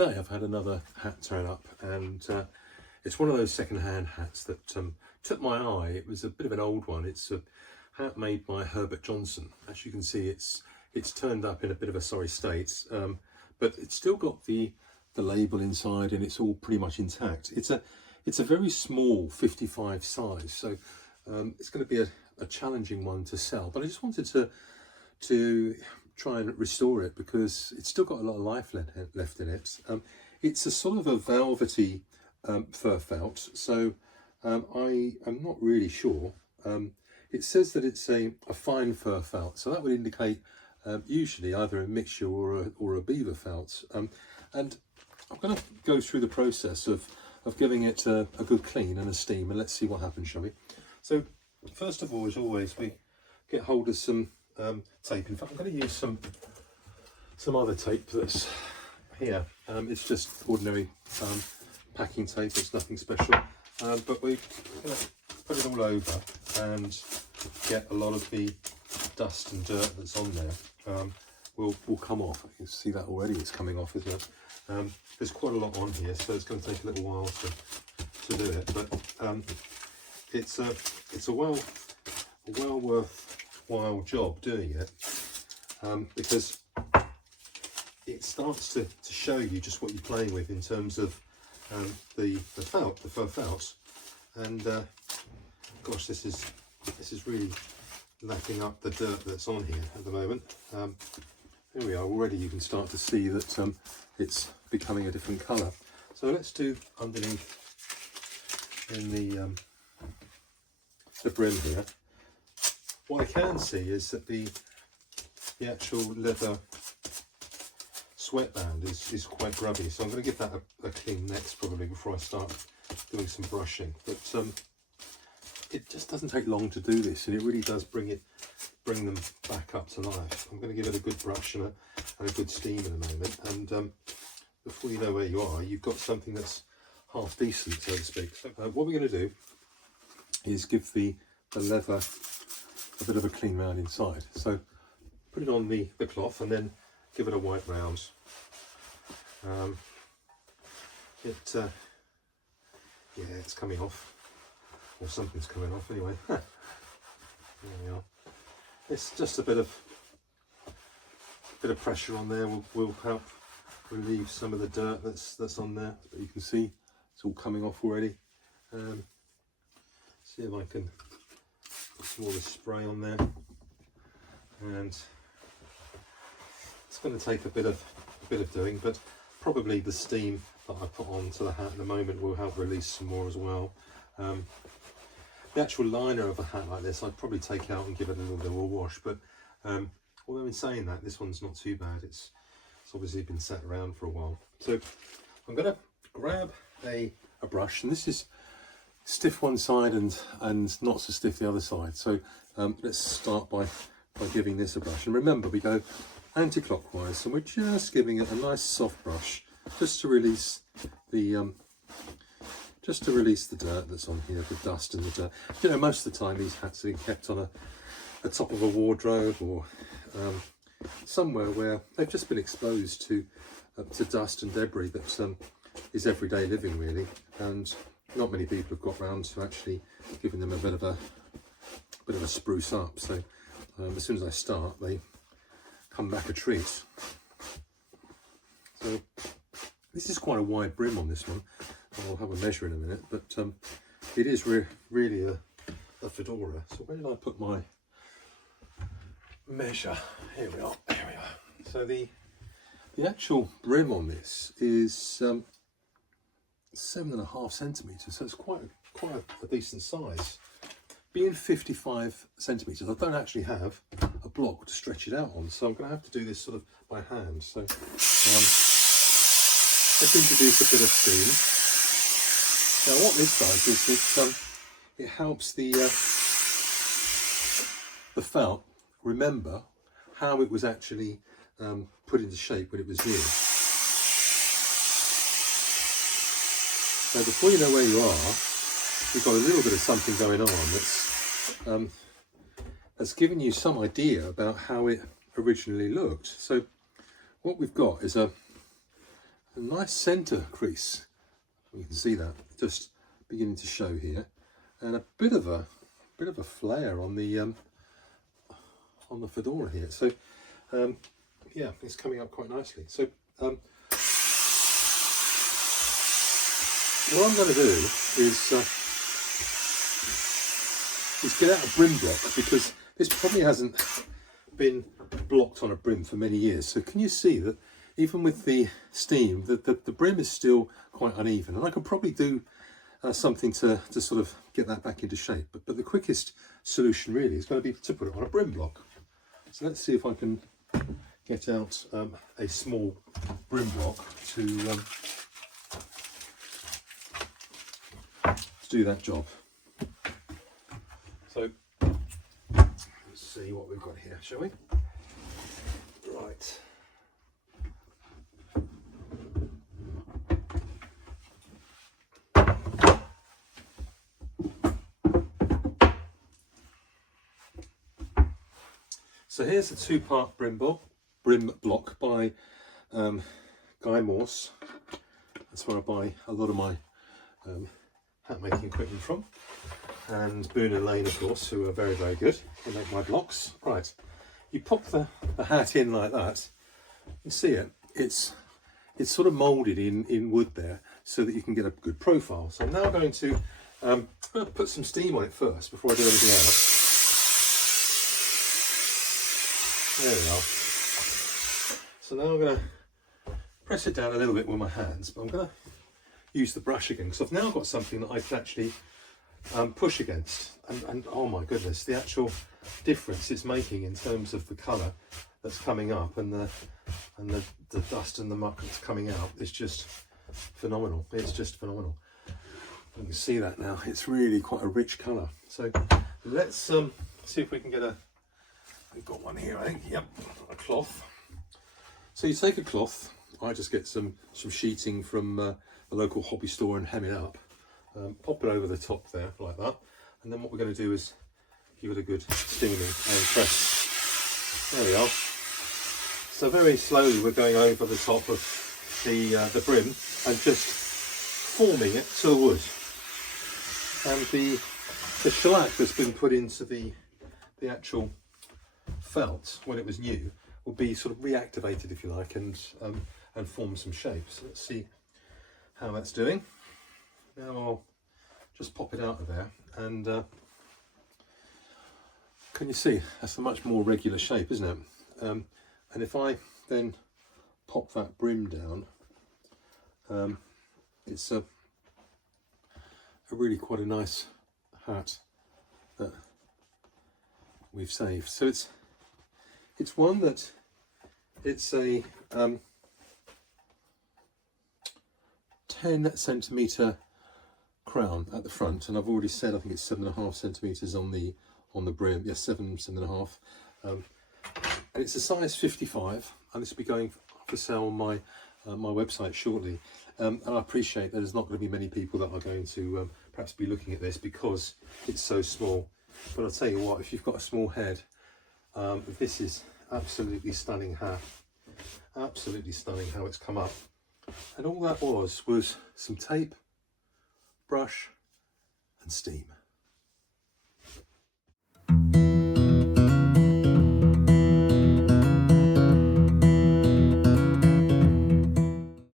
today I've had another hat turn up, and it's one of those second-hand hats that took my eye. It was a bit of an old one. It's a hat made by Herbert Johnson. As you can see, it's turned up in a bit of a sorry state, but it's still got the label inside, and it's all pretty much intact. It's a very small 55 size, so it's going to be a challenging one to sell. But I just wanted to try and restore it because it's still got a lot of life left in it. It's a sort of a velvety fur felt, so I am not really sure. It says that it's a fine fur felt, so that would indicate usually either a mixture or a beaver felt. And I'm going to go through the process of giving it a good clean and a steam, and let's see what happens, shall we? So first of all, as always, we get hold of some tape. In fact, I'm going to use some other tape that's here. It's just ordinary packing tape. It's nothing special, but we're going to put it all over and get a lot of the dust and dirt that's on there will come off. You can see that already. It's coming off, isn't it? There's quite a lot on here, so it's going to take a little while to do it, but it's a well worthwhile job doing it, because it starts to show you just what you're playing with in terms of the fur felt, and gosh, this is really lapping up the dirt that's on here at the moment. Here we are. Already you can start to see that it's becoming a different colour. So let's do underneath in the brim here. What I can see is that the actual leather sweatband is quite grubby, so I'm going to give that a clean next probably before I start doing some brushing. But it just doesn't take long to do this, and it really does bring them back up to life. I'm going to give it a good brush and a good steam in a moment, and before you know where you are, you've got something that's half decent, so to speak. So what we're going to do is give the leather a bit of a clean round inside. So put it on the cloth and then give it a wipe round. Yeah, it's coming off, or something's coming off anyway. There we are. It's just a bit of pressure on there will help relieve some of the dirt that's on there. But you can see it's all coming off already. See if I can put some more of the spray on there, and it's going to take a bit of doing, but probably the steam that I put onto the hat at the moment will help release some more as well. The actual liner of a hat like this I'd probably take out and give it a little bit of a wash, but although in saying that, this one's not too bad. It's obviously been sat around for a while. So I'm going to grab a brush, and this is stiff one side and not so stiff the other side. So let's start by giving this a brush, and remember we go anti-clockwise, so we're just giving it a nice soft brush just to release the dirt that's on here, the dust and the dirt. You know, most of the time these hats are kept on the top of a wardrobe or somewhere where they've just been exposed to dust and debris that is everyday living really, and not many people have got round to actually giving them a bit of a spruce up. So as soon as I start, they come back a treat. So this is quite a wide brim on this one. I'll have a measure in a minute, but it is really a fedora. So where did I put my measure? Here we are. So the actual brim on this is 7.5 centimeters. So it's quite a decent size. Being 55 centimeters, I don't actually have a block to stretch it out on, so I'm going to have to do this sort of by hand. So let's introduce a bit of steam. Now what this does is it helps the felt remember how it was actually put into shape when it was new. So before you know where you are, you've got a little bit of something going on that's given you some idea about how it originally looked. So what we've got is a a nice centre crease. You can see that just beginning to show here, and a bit of a flare on the fedora here. So yeah, it's coming up quite nicely. So what I'm going to do is get out a brim block, because this probably hasn't been blocked on a brim for many years. So can you see that even with the steam, the brim is still quite uneven, and I could probably do something to sort of get that back into shape. But the quickest solution really is going to be to put it on a brim block. So let's see if I can get out a small brim block to do that job. So let's see what we've got here, shall we? Right. So here's a two-part brim block by Guy Morse. That's where I buy a lot of my hat making equipment from, and Boone and Lane, of course, who are very, very good. They make my blocks. Right, you pop the hat in like that. You see it. It's sort of moulded in wood there, so that you can get a good profile. So I'm now going to put some steam on it first before I do anything else. There we are. So now I'm going to press it down a little bit with my hands, but I'm going to use the brush again, because I've now got something that I can actually push against, and oh my goodness, the actual difference it's making in terms of the colour that's coming up and the dust and the muck that's coming out is just phenomenal. It's just phenomenal. You can see that now. It's really quite a rich colour. So let's see if we can get we've got one here, I think. Yep, a cloth. So you take a cloth. I just get some sheeting from the local hobby store and hem it up. Pop it over the top there like that, and then what we're going to do is give it a good steaming and press. There we are. So very slowly we're going over the top of the brim and just forming it to the wood. And the shellac that's been put into the actual felt when it was new will be sort of reactivated, if you like, and form some shapes. So let's see how that's doing. Now I'll just pop it out of there, and can you see that's a much more regular shape, isn't it? And if I then pop that brim down, it's a really quite a nice hat that we've saved. So it's one that it's a 10 centimetre crown at the front, and I've already said I think it's 7.5 centimetres on the brim. Yes, 7.5. And it's a size 55, and this will be going for sale on my website shortly. And I appreciate there's not going to be many people that are going to perhaps be looking at this because it's so small. But I'll tell you what, if you've got a small head, this is absolutely stunning hat. Absolutely stunning how it's come up. And all that was some tape, brush and steam.